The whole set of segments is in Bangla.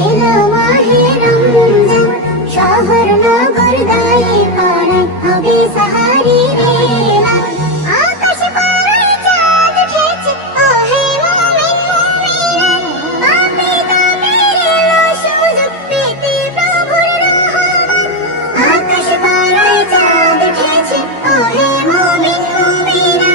এলো মাহে রমজান, শহর নগর গায়ে পাড়ায় হবে সাহারি রেলা। আকাশ পাড়ায় চাঁদ উঠেছে, ও হে মুমিন মুমিনা, পাপী তাদের এলো সুযোগ পেতে প্রভুর রহমত। আকাশ পাড়ায় চাঁদ উঠেছে, ও হে মুমিন মুমিনা,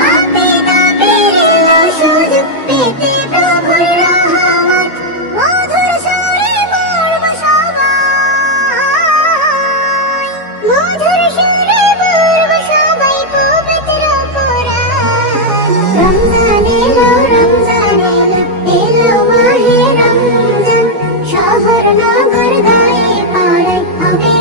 পাপী তাদের এলো সুযোগ পেতে প্রভুর রহমত। মধুর সুরে পড়ব সবাই, মধুর সুরে পড়ব সবাই পবিত্র কোরআন। রমজান এলো, রমজান এলো, এলো মাহে রমজান, শহর নগর গায়ে পাড়ায় হবে